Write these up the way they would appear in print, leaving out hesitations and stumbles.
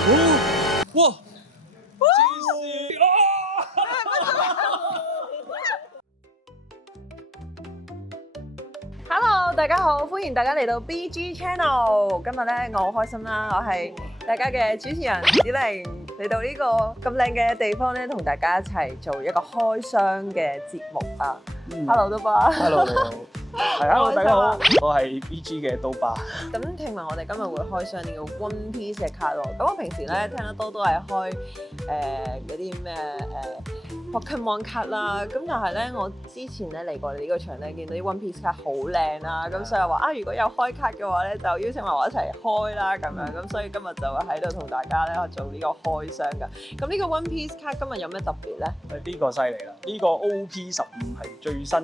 哇！黐線啊！Hello， 大家好，歡迎大家嚟到 BG Channel。今日咧，我好開心啦，我係大家嘅主持人子玲，嚟到呢個咁靚嘅地方咧，同大家一齊做一個開箱嘅節目啊。Hello， 刀疤。Hello， 你好。係 Hello， 大家好，我係 BG 嘅刀疤。咁聽聞我哋今日會開箱呢個 One Piece 嘅卡咯。咁我平時咧聽得多都係開嗰啲咩Pokemon 卡啦。咁但係咧，我之前咧嚟過你呢個場咧，見到啲 One Piece 卡好靚啦。咁所以話啊，如果有開卡嘅話咧，就邀請埋我一齊開啦咁樣。咁所以今日就喺度同大家咧做呢個開箱㗎。咁呢個 One Piece 卡今日有咩特別咧？呢個犀利啦！呢個 OP15係最新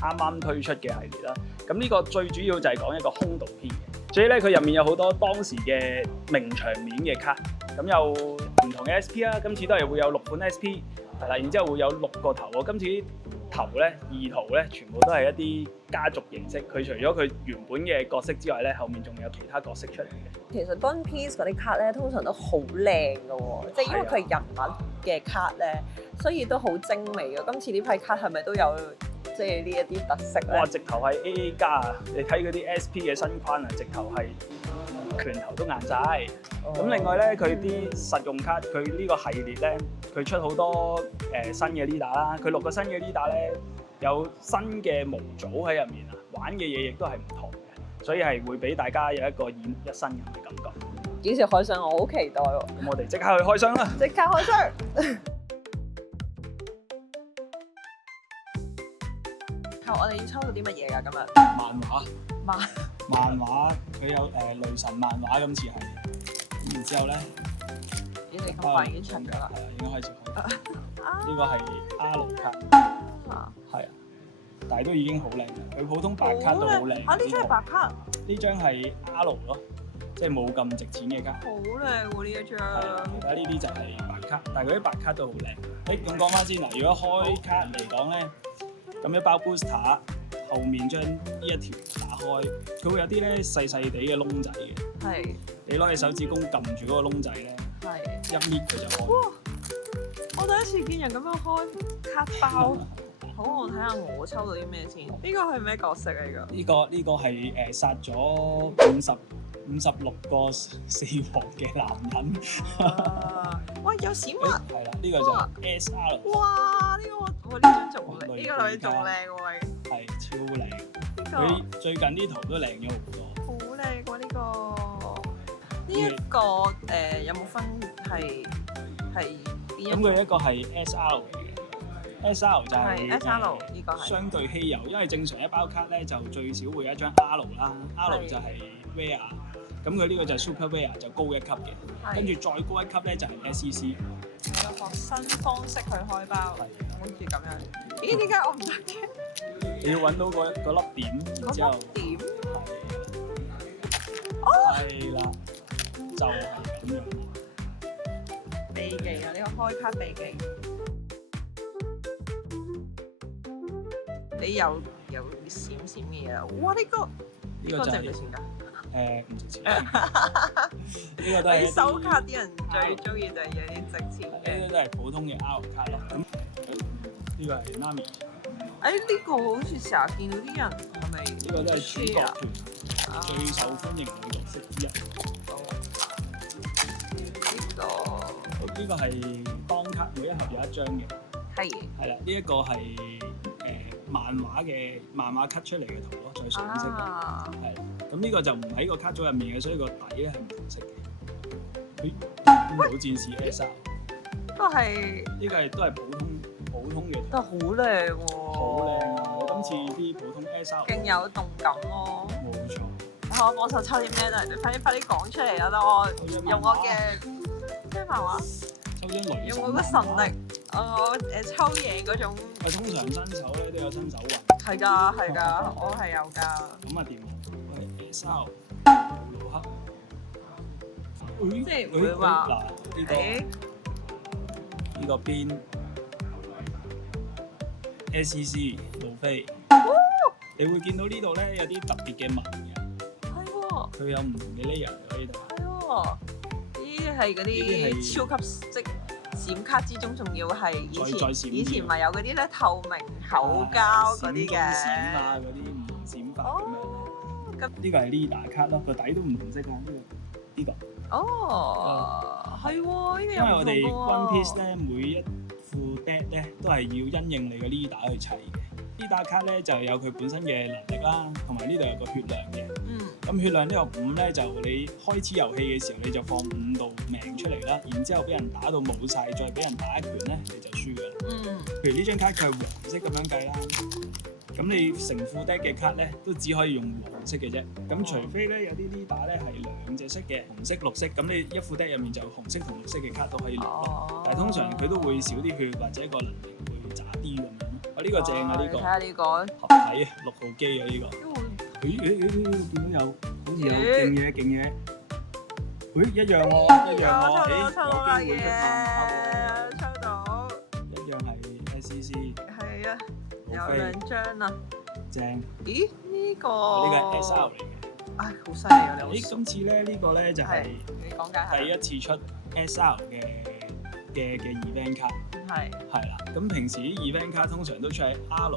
啱啱推出嘅系列啦。咁呢個最主要就係講一個空洞篇嘅，所以咧佢入面有好多當時嘅名場面嘅卡，咁有唔同嘅 SP 啦，今次都係會有6款 SP， 係啦，然之後會有6個頭喎，今次啲頭咧2圖咧全部都係一啲家族形式，佢除咗佢原本嘅角色之外咧，後面仲有其他角色出嚟嘅。其實 One Piece 嗰啲卡咧通常都好靚㗎喎，即係因為佢係人物嘅卡咧，所以都好精美嘅。今次呢批卡係咪都有即係呢一啲特色咧？哇！直頭係 AA 加啊！你睇嗰啲 SP 嘅新框啊，直頭係拳頭都硬晒。咁另外咧，佢啲實用卡，佢呢個系列咧，佢出好多新嘅 leader 啦。佢6個新嘅 leader 咧，有新嘅模組喺入面啊，玩嘅嘢亦都係唔同嘅，所以係會俾大家有一個演一新人嘅感覺。幾時開箱？我好期待喎！咁我哋即刻去開箱啦！即刻開箱！我哋要抽到啲乜嘢㗎？今日漫畫，佢有雷神漫畫，今次係咁，然之後咧，你哋咁快已經出咗啦？係啊，已經開始開。呢個係 R 卡，係啊，但係都已經好靚嘅。佢普通白卡都好靚。啊！呢張係白卡。呢張係 R 咯，即係冇咁值錢嘅卡。好靚喎！呢一張。其他呢啲就係白卡，但係佢啲白卡都好靚。咁講翻先嗱，如果開卡嚟講咧，咁一包 booster 後面將呢一條打開，佢會有啲咧細細地嘅窿仔嘅。係。你攞隻手指公撳住嗰個窿仔咧，一搣佢就開。哇！我第一次見人咁樣開卡包。好，我睇下我抽到啲咩先。呢個係咩角色嚟㗎？呢個係殺咗56個死亡嘅男人。喂，有閃物。係啦，呢個就係 SR。哇！呢個呢張仲靚，呢個女仲靚喎。係超靚。佢最近啲圖都靚咗好多。好靚喎呢個。呢一個有冇分係邊一個？咁佢一個係 SR 嚟嘅。SR 就係 SR 呢個係相對稀有，因為正常一包卡咧就最少會有一張 R 啦，R 就係 Rare， 咁佢呢個就係 Super Rare 就高一級嘅，跟住再高一級咧就係 SCC。有學新方式去開包，好似咁樣。咦？點解我唔得嘅？你要揾到嗰粒點，然之後點？係啦，就係咁樣。秘技啊！呢個開卡秘技。你有閃閃嘅嘢啊！哇！呢個就係幾錢㗎？唔值錢。呢個都係收卡啲人最中意就係有啲值錢嘅。呢啲都係普通嘅 R 卡咯。咁呢個係 Nami。呢個好似成日見到啲人係咪？呢個都係主角團最受歡迎嘅角色之一。呢個係當卡，每一盒有1張嘅。係啦，呢一個係漫畫卡出嚟嘅圖咯，再上色。係，咁呢個就唔喺個卡組入面嘅，所以個底咧係唔同色嘅。冇戰士 SR。都係。呢個都係普通嘅圖。都好靚喎。好靚啊！今次啲普通 SR。勁有動感咯。冇錯。我幫手抽啲咩咧？快啲講出嚟啦！等我用我嘅咩漫畫？用我嘅神力，我抽嘢嗰種。通常新手咧都有新手運。係㗎，我係有㗎。咁啊掂喎，我係 SR 魯克。即係會話嗱呢個邊 SCC 路飛。你會見到呢度咧有啲特別嘅紋嘅。係喎。佢有唔同嘅 layer 喺呢度。係喎。咦？啲係嗰啲超級即閃卡之中，仲要係以前咪有嗰啲咧透明口膠嗰啲嘅。閃啊嗰啲唔同閃法咁樣。咁呢個係 leader 卡咯，個底都唔同色㗎。呢個。哦，係喎，呢個有唔同㗎喎。因為我哋 One Piece 咧，每一副 deck 咧都係要因應你嘅 leader 去砌嘅。leader 卡咧就有佢本身嘅能力啦，同埋呢度有個血量嘅。咁血量呢個5咧，就你開始遊戲嘅時候你就放5道命出嚟啦，然之後俾人打到冇晒，再俾人打一拳咧，你就輸㗎啦。譬如呢張卡佢係黃色咁樣計啦，咁你成副 deck 嘅卡咧都只可以用黃色嘅啫。咁除非咧有啲 leader 咧係2隻色嘅，紅色、綠色，咁你一副 deck 入面就紅色同綠色嘅卡都可以攞咯。但係通常佢都會少啲血或者個能力會渣啲咁樣。呢個正啊，呢個。睇下呢個。合體6號機啊，呢個。見到有，好似有勁嘢，一樣喎，抽到啦嘢，抽到，一樣係 SCC， 係啊，有2張啊，正，咦呢個？呢個係 SR 嚟嘅，唉好犀利啊你，今次咧呢個咧就係第一次出 SR 嘅 event 卡，係啦，咁平時啲 event 卡通常都出喺 R 啊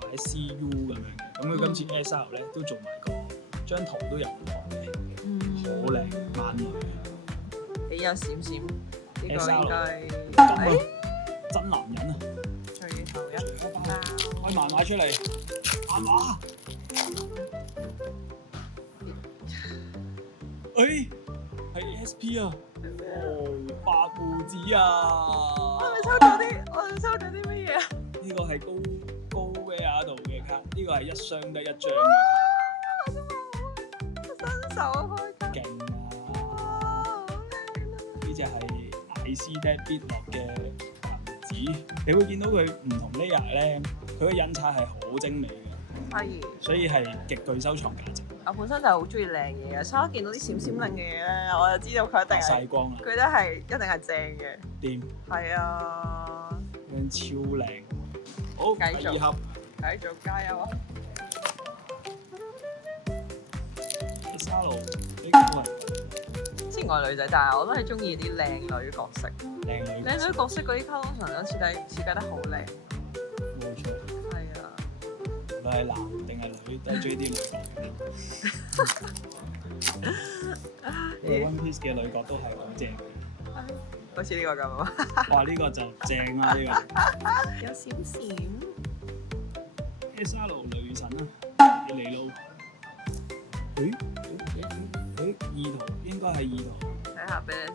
或者 CU 咁樣嘅，咁佢今次 SR 咧都做埋個。張圖都有唔同嘅，好靚，萬女。你有閃閃，呢個應該真男人啊！最後一包，開漫畫出嚟，漫畫。係 SP 啊！白鬍子啊！我哋抽咗啲乜嘢啊？呢個係高 Rare 度嘅卡，呢個係一箱得1張嘅卡。新手開勁啊！呢隻係艾斯 deck 必落嘅銀紙，你會見到佢唔同 layer 咧，佢個印刷係好精美嘅，係，所以係極具收藏價值。我本身就係好中意靚嘢嘅，所以我見到啲閃閃亮嘅嘢咧，我就知道佢一定係曬光啦，佢都係一定係正嘅。掂，係啊，樣超靚。好，第2盒，繼續加油啊！沙路呢個係，之前我係女仔，但係我都係中意啲靚女角色。靚女角色嗰啲卡通常都設計得好靚。冇錯。係啊。無論係男定係女，都係追啲女角嘅。One Piece 嘅女角都係好正嘅。好似呢個咁啊！哇！呢個就正啦，呢個。有閃閃。沙路女神啊！你嚟咯。意圖應該係意圖。睇下俾你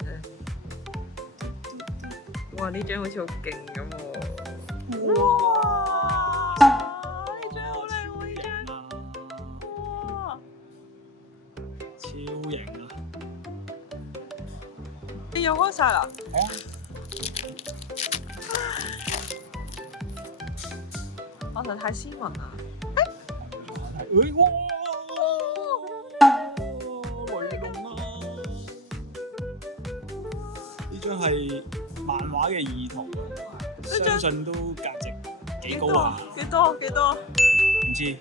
睇。哇！呢張好似好勁咁喎。哇！呢張好靚喎，呢張。哇！超型啊！你又開晒啦？係啊。我就太斯文啦。哇！係漫畫嘅意圖，相信都價值幾高啊！幾多？唔知，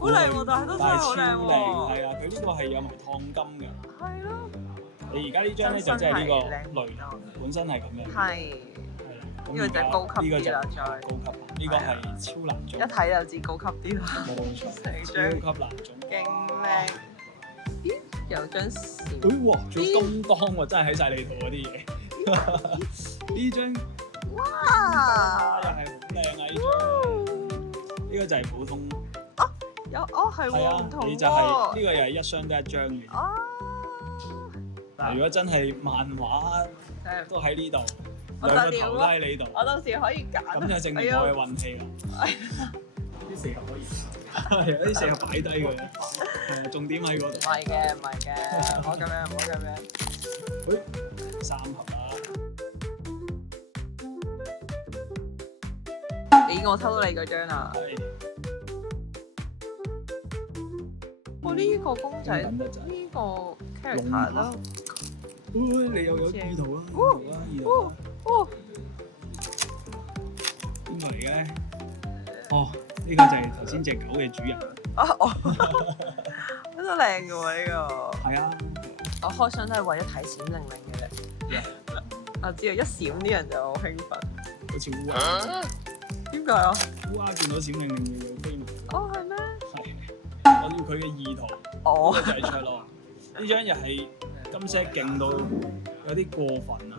好靚喎，但係都真係好靚喎。係啊，佢呢個係有埋燙金嘅。係咯。你而家呢張咧就真係呢個雷本身係咁樣。係。呢個就高級啲啦，再高級。呢個係超難種。一睇就知高級啲啦。冇錯。超級難種。勁靚。咦？有張閃。哇！仲有金剛喎，真係喺晒你度嗰啲嘢。呢張哇，又係好靚啊！呢張呢個就係普通係喎，唔同喎。你就係呢個又係一箱得1張嘅。但如果真係漫畫都喺呢度，兩個頭都喺你度，我到時可以揀。咁就證明我嘅運氣啦。啲4盒可以，係啊，啲4盒擺低佢，重點喺嗰度。唔係嘅，唔好咁樣。3盒啦。我抽到你嗰張啦。哇！呢個公仔，呢個 character 都，你又有意圖啦，邊個嚟嘅咧？哦，呢個就係頭先隻狗嘅主人。都靚嘅喎呢個。係啊，我開箱都係為咗睇閃靈靈嘅啫。我知道一閃啲人就好興奮。好似烏鴉，點解啊？烏鴉見到閃靈靈嘅要飛埋。哦，係咩？係，我要佢嘅意圖。哦，就係出咯。呢張又係金色勁到有啲過分啊！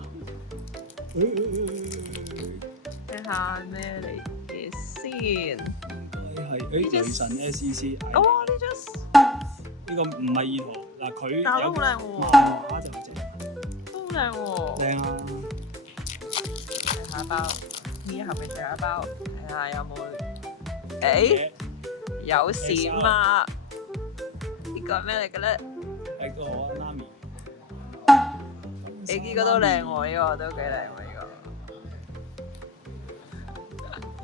睇下咩嚟嘅先？係雷神 SEC。哦，呢呢個唔係意圖嗱，佢張但係都好靚喎，漫畫就正，都好靚喎。靚啊！睇下包，呢一盒嘅最後一包，睇下有冇？誒，有閃啊！呢個係咩嚟嘅咧？係個我 Nami。你呢個都靚喎，呢個都幾靚喎，呢個。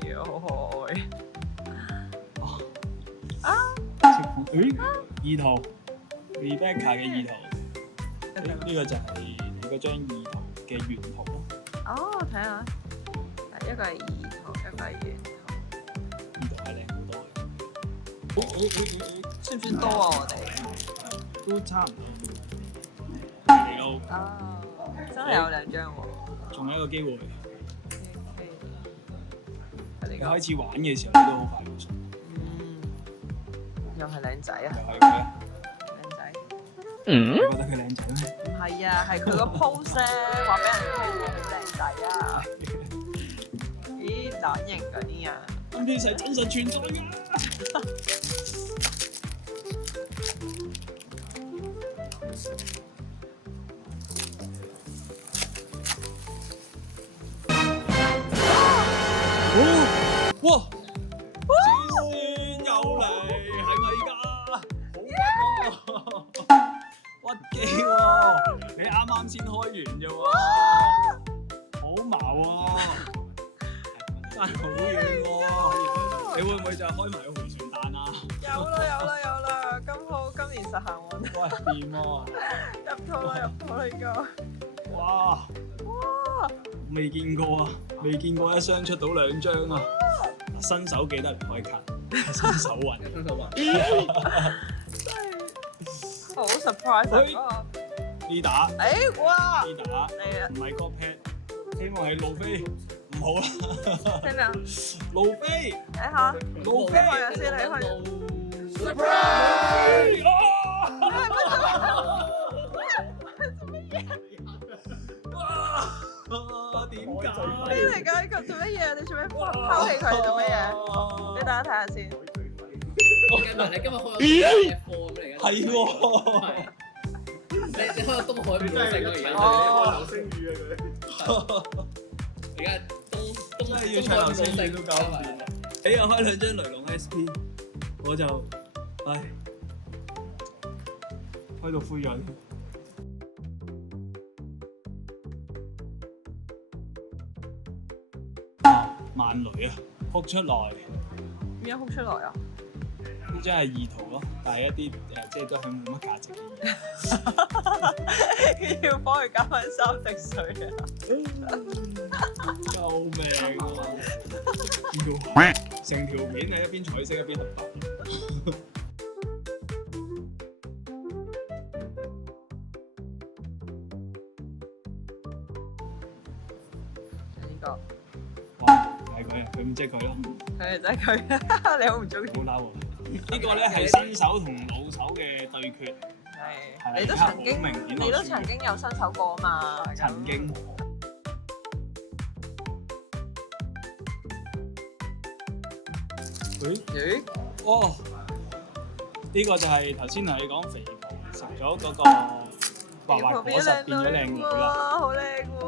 呢個好可愛。啊！意圖 Rebecca 嘅意圖，呢個就係你嗰張意圖嘅原圖咯。哦，睇下，一個係意圖，一個係原圖。意圖係靚好多嘅。算唔算多啊？我哋都差唔多。嚟到，啊，真係有兩張喎。仲有一個機會。你你開始玩嘅時候，你都好快會熟。又係靚仔啊！又係佢。靚仔。你覺得佢靚仔咩？唔係啊，係佢個 pose 咧，話俾人聽佢好靚仔啊！咦，懶型嗰啲啊！呢啲係真實存在㗎。哇！黐線又嚟，係咪㗎？好屈機喎！你啱啱先開完啫喎，好矛喎，爭好遠喎！你會唔會就開埋個回旋彈啊？有啦！今年實行運。喂，掂喎！入套啦呢個。哇！未見過啊！未見過一箱出到2張啊！新手記得唔開卡，新手運。真係好 surprise 啊！呢打，誒哇！呢打，嚟啊！唔係個 pad，希望係路飛，唔好啦。聽咩啊？路飛，睇下，路飛，希望有先你去。surprise！點解？咩嚟㗎？呢個做乜嘢？你做咩拋棄佢？做乜嘢？你大家睇下先。我計埋你今日開咗咩課咁嚟嘅？係喎，你開咗東海邊度食咯而家？哦，流星雨啊而家真係要唱流星雨都搞唔掂。你又開2張雷龍 SP，我就唉開到灰咗。萬雷啊，哭出來！點樣哭出來啊？呢張係意圖咯，但係一啲即係都係冇乜價值嘅嘢。要幫佢加翻3滴水啊！救命啊！成條片係一邊彩色一邊黑白。呢個哇，係佢啊，佢唔即係佢咯。佢就係佢，你好唔中意？好嬲喎！呢個咧係新手同老手嘅對決。係，你都曾經有新手過啊嘛？曾經。咦？哦，呢個就係頭先同你講肥婆食咗嗰個滑滑果實變咗靚女啦。好靚喎！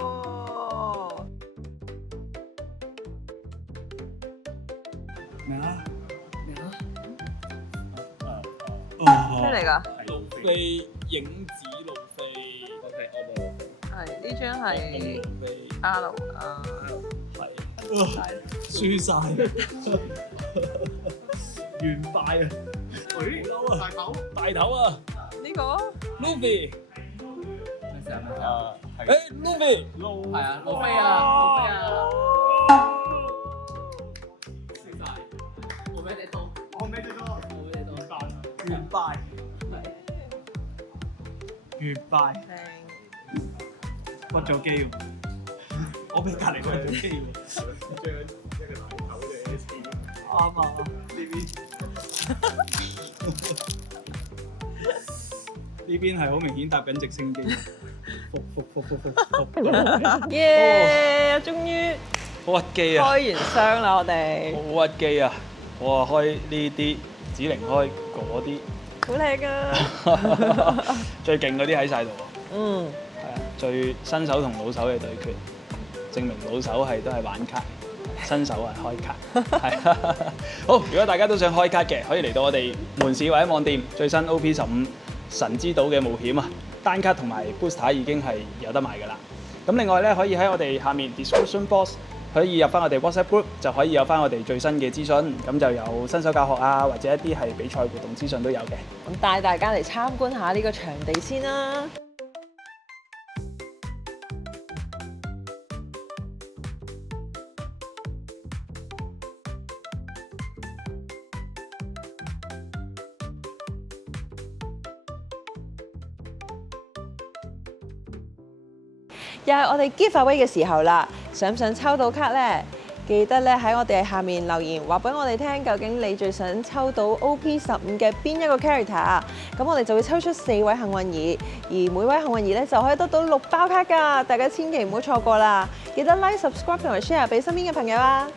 咩啊？咩嚟㗎？路飛影子路飛。OK，我冇。係呢張係路飛。 R 啊，係。輸晒。完敗啊！好嬲啊！大頭啊！呢個 Luffy。咩事啊？誒 Luffy。係啊，路飛啊！輸晒。我俾你刀。我咩啫都完敗。越拜屈咗機喎，我俾隔離屈咗機喎。將一個大頭嘅錢啱啊！呢邊係好明顯搭緊直升機，耶！終於好屈機啊！開完箱啦，我哋好屈機啊！我話開呢啲，子玲開嗰啲，好靚啊！最勁嗰啲喺晒度喎。嗯，係啊，最新手同老手嘅對決，證明老手係都係玩卡，新手係開卡。係啊，好！如果大家都想開卡嘅，可以嚟到我哋門市或者網店最新 OP15神之島嘅冒險啊，單卡同埋 booster 已經係有得賣㗎啦。咁另外咧，可以喺我哋下面 description box 可以入翻我哋 WhatsApp group，就可以有翻我哋最新嘅資訊，咁就有新手教學啊，或者一啲係比賽活動資訊都有嘅。咁帶大家嚟參觀下呢個場地先啦。又係我哋 giveaway 嘅時候啦，想唔想抽到卡呢？記得咧喺我哋下面留言，話俾我哋聽，究竟你最想抽到 OP15嘅邊一個 character？咁我哋就會抽出4位幸運兒，而每位幸運兒咧就可以得到6包卡㗎，大家千祈唔好錯過啦！記得 like、subscribe 同埋 share 俾身邊嘅朋友啊！